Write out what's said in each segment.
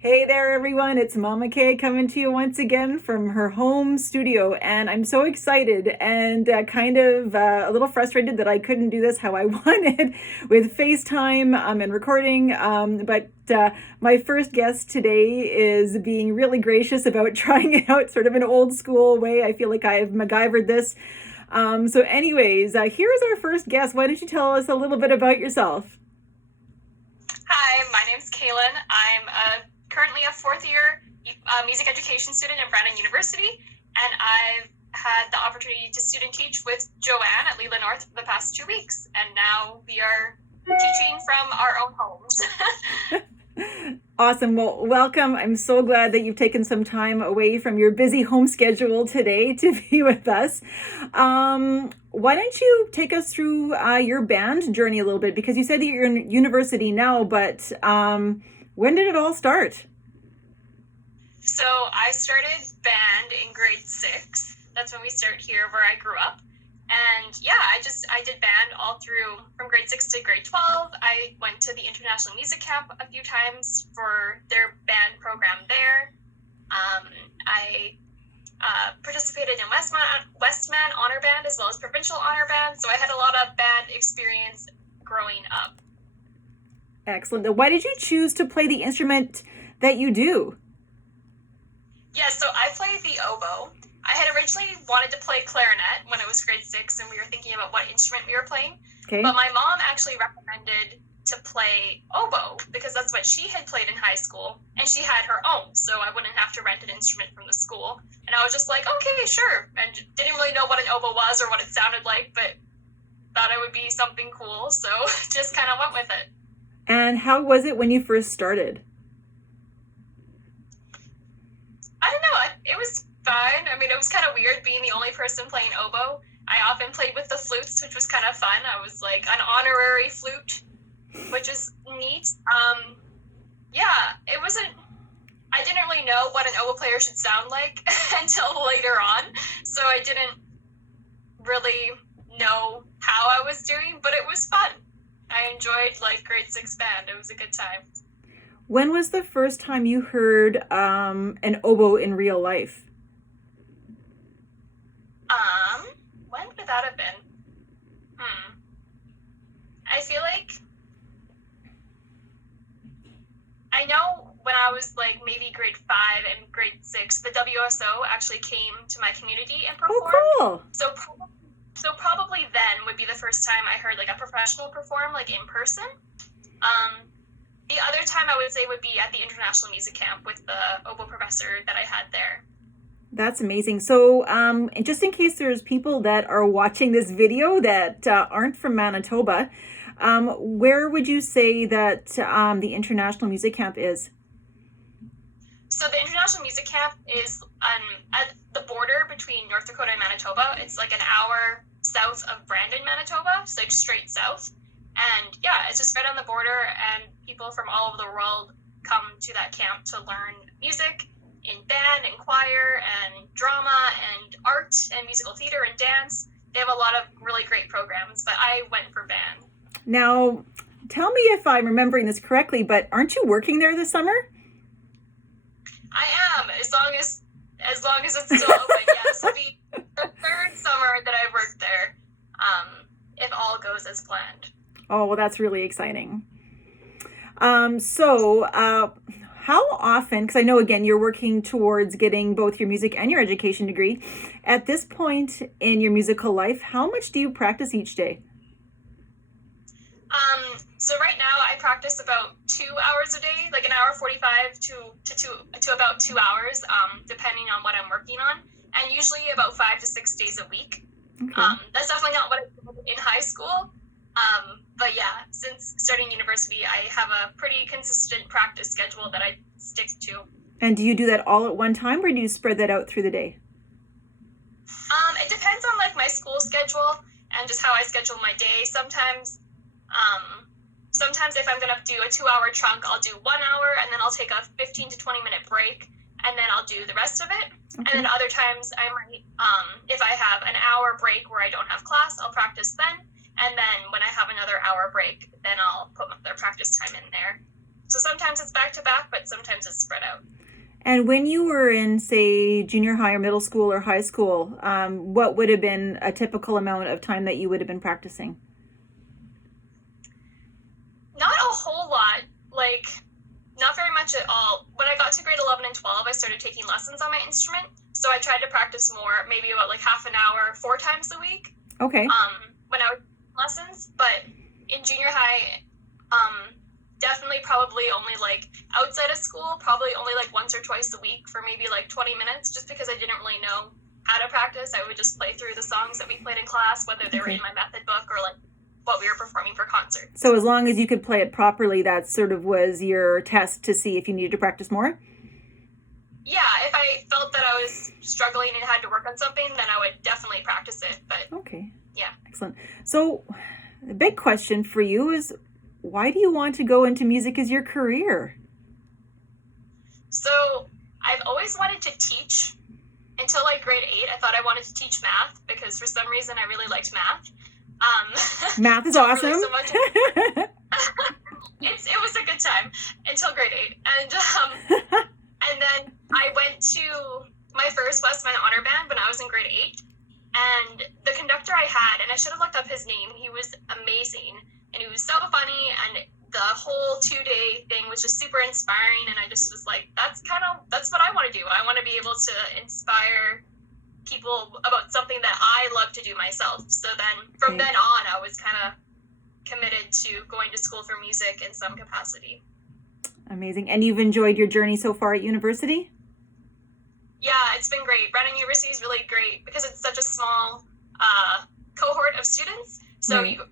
Hey there, everyone. It's Mama Kay coming to you once again from her home studio. And I'm so excited and a little frustrated that I couldn't do this how I wanted with FaceTime and recording. But my first guest today is being really gracious about trying it out sort of an old school way. I feel like I've MacGyvered this. Here's our first guest. Why don't you tell us a little bit about yourself? Hi, my name's Kaylynne. Currently a fourth year music education student at Brandon University, and I've had the opportunity to student teach with Joanne at Leland North for the past 2 weeks, and now we are teaching from our own homes. Awesome. Well, welcome. I'm so glad that you've taken some time away from your busy home schedule today to be with us. Why don't you take us through your band journey a little bit? Because you said that you're in university now, but when did it all start? So I started band in grade 6. That's when we started here where I grew up. And yeah, I did band all through from grade 6 to grade 12. I went to the International Music Camp a few times for their band program there. I participated in Westman Honor Band as well as Provincial Honor Band. So I had a lot of band experience growing up. Excellent. Why did you choose to play the instrument that you do? Yeah, so I play the oboe. I had originally wanted to play clarinet when I was grade 6, and we were thinking about what instrument we were playing. Okay. But my mom actually recommended to play oboe because that's what she had played in high school, and she had her own, so I wouldn't have to rent an instrument from the school. And I was just like, okay, sure, and didn't really know what an oboe was or what it sounded like, but thought it would be something cool, so just kind of went with it. And how was it when you first started? I don't know. It was fun. I mean, it was kind of weird being the only person playing oboe. I often played with the flutes, which was kind of fun. I was like an honorary flute, which is neat. Yeah, it wasn't. I didn't really know what an oboe player should sound like until later on, so I didn't really know how I was doing, but it was fun. I enjoyed like grade 6 band. It was a good time. When was the first time you heard an oboe in real life? When would that have been? I feel like I know when I was like maybe grade 5 and grade 6, the WSO actually came to my community and performed. Oh, cool. So probably then would be the first time I heard like a professional perform like in person. The other time I would say would be at the International Music Camp with the oboe professor that I had there. That's amazing. So, just in case there's people that are watching this video that aren't from Manitoba, where would you say that the International Music Camp is? So the International Music Camp is at the border between North Dakota and Manitoba. It's like an hour south of Brandon, Manitoba, so like straight south. And yeah, it's just right on the border, and people from all over the world come to that camp to learn music in band and choir and drama and art and musical theater and dance. They have a lot of really great programs, but I went for band. Now, tell me if I'm remembering this correctly, but aren't you working there this summer? I am, as long as it's still open. Yes, it'll be the third summer that I've worked there, if all goes as planned. Oh, well, that's really exciting. How often, because I know, again, you're working towards getting both your music and your education degree. At this point in your musical life, how much do you practice each day? So right now I practice about 2 hours a day, like an hour 45 to about 2 hours, depending on what I'm working on, and usually about 5 to 6 days a week. Okay. That's definitely not what I did in high school. But yeah, since starting university, I have a pretty consistent practice schedule that I stick to. And do you do that all at one time, or do you spread that out through the day? It depends on like my school schedule and just how I schedule my day. Sometimes if I'm gonna do a 2 hour chunk, I'll do 1 hour and then I'll take a 15 to 20 minute break and then I'll do the rest of it. Okay. And then other times I might, if I have an hour break where I don't have class, I'll practice then. And then when I have another hour break, then I'll put my other practice time in there. So sometimes it's back to back, but sometimes it's spread out. And when you were in, say, junior high or middle school or high school, what would have been a typical amount of time that you would have been practicing? Not a whole lot, like not very much at all. When I got to grade 11 and 12, I started taking lessons on my instrument. So I tried to practice more, maybe about like half an hour, 4 times a week. Okay. When I was lessons, but in junior high, definitely probably only like outside of school, probably only like once or twice a week for maybe like 20 minutes, just because I didn't really know how to practice. I would just play through the songs that we played in class, whether they were in my method book or like what we were performing for concerts. So as long as you could play it properly, that sort of was your test to see if you needed to practice more? Yeah, if I felt that I was struggling and had to work on something, then I would definitely practice it. But okay. Yeah. Excellent. So the big question for you is, why do you want to go into music as your career? So I've always wanted to teach. Until like grade 8, I thought I wanted to teach math because for some reason I really liked math. Math is awesome. Really so much. It was a good time until grade 8. And then I went to my first West Minot Honor Band when I was in grade 8. And the conductor I had, and I should have looked up his name, he was amazing. And he was so funny, and the whole 2-day thing was just super inspiring. And I just was like, that's what I want to do. I want to be able to inspire people about something that I love to do myself. So then from then on, I was kind of committed to going to school for music in some capacity. Amazing. And you've enjoyed your journey so far at university? Yeah, it's been great. Brennan University is really great because it's such a small cohort of students. So you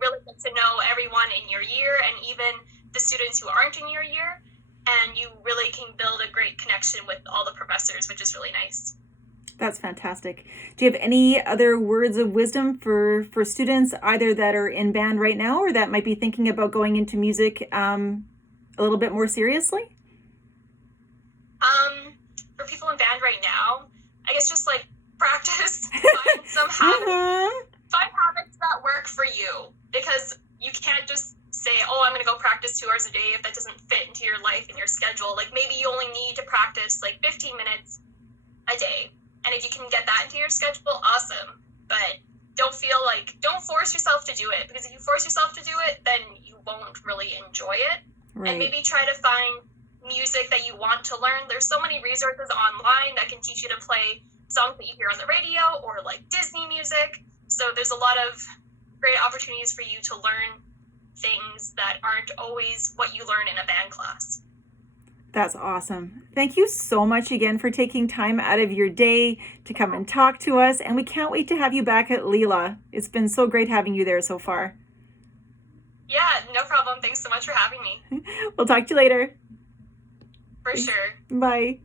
really get to know everyone in your year and even the students who aren't in your year. And you really can build a great connection with all the professors, which is really nice. That's fantastic. Do you have any other words of wisdom for students, either that are in band right now or that might be thinking about going into music a little bit more seriously? For people in band right now, I guess just like practice, find some habits, find habits that work for you, because you can't just say, oh, I'm going to go practice 2 hours a day if that doesn't fit into your life and your schedule. Like maybe you only need to practice like 15 minutes a day. And if you can get that into your schedule, awesome. But don't force yourself to do it, because if you force yourself to do it, then you won't really enjoy it. Right. And maybe try to find music that you want to learn. There's so many resources online that can teach you to play songs that you hear on the radio or like Disney music. So there's a lot of great opportunities for you to learn things that aren't always what you learn in a band class. That's awesome. Thank you so much again for taking time out of your day to come and talk to us. And we can't wait to have you back at Leela. It's been so great having you there so far. Yeah, no problem. Thanks so much for having me. We'll talk to you later. For sure. Bye.